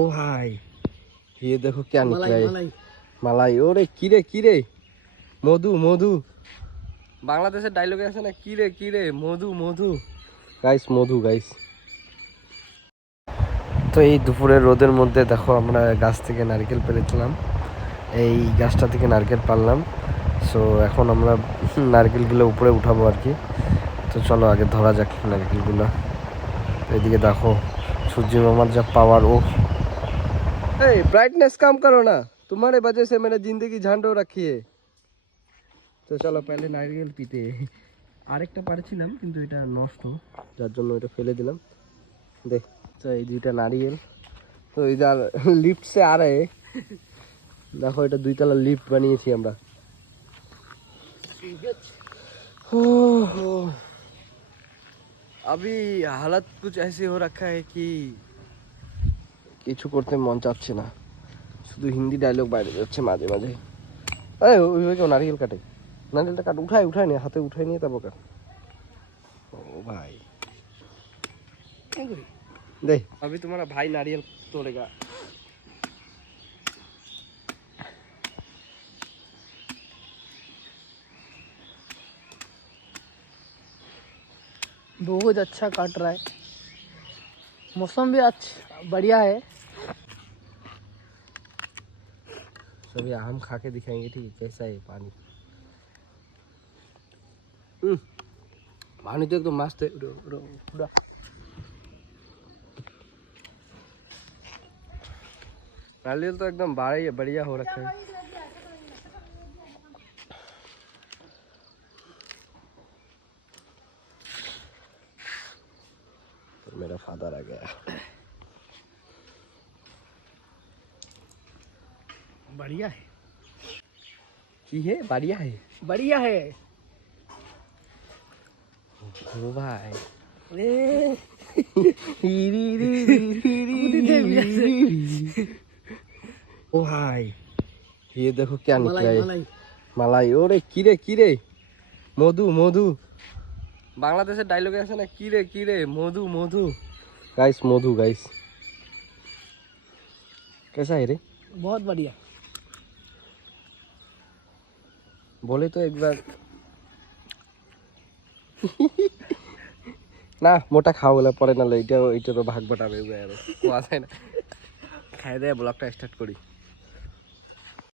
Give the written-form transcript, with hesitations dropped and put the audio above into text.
ओ भाई ये देखो क्या निकला है मलाई। ओरे কিরে মধু মধু বাংলাদেশের ডায়লগে আছে না কিরে মধু মধু গাইস মধু গাইস। তো এই দুপুরের রোদের মধ্যে দেখো আমরা গাছ থেকে নারকেল পেরেছিলাম, এই গাছটা থেকে নারকেল পারলাম। সো এখন আমরা নারকেলগুলো উপরে উঠাবো আর কি। তো চলো আগে ধরা যাক নারকেলগুলো। এদিকে দেখো সূর্য মামার যা পাওয়ার। ও ब्राइटनेस कम करो ना, तुम्हारे वजह से मैंने जिंदगी झंड हो रखी है। তো চলো পহলে নারকেল পিতে। আরেকটা পারছিলাম কিন্তু এটা নষ্ট, যার জন্য এটা ফেলে দিলাম। দেখ তো এই দুইটা নারকেল তো ইধার লিফট से आ रहे, দেখো এটা দুইতলা লিফট বানিয়েছি আমরা। अभी हालत कुछ ऐसे हो रखा है कि কিছু করতে মন চাচ্ছে না, শুধু হিন্দি ডায়লগ বাইরে যাচ্ছে মাঝে মাঝে। আরে ওইভাবে কেউ নারকেল কাটে? নারকেলটা কাট, উঠায় নিয়ে হাতে উঠায় নিয়ে তারপর কাট। ও ভাই দেখ अभी तुम्हारा भाई नारियल तोड़ेगा। बहुत अच्छा काट रहा है, मौसम भी अच्छा बढ़िया है। सभी आम खा के दिखाएंगे ठीक है कैसा है पानी। पानी तो एकदम मस्त है। नारियल तो एकदम बढ़िया हो रखा है। तो मेरा फादर आ गया। बढ़िया है की है बढ़िया है बढ़िया है। ओ भाई ओ भाई ये देखो क्या निकला है मलाई। ओरे কিরে মধু মধু বাংলাদেশের ডায়লগে আছে না কিরে মধু মধু गाइस मधु गाइस। कैसा है रे? बहुत बढ़िया। बोले तो एक बार না মোটা খাও বলে পরে না, এইটারও ভাগ বাটাবে আর কোয়া যায় না। খাই দেয় ব্লগটা স্টার্ট করি।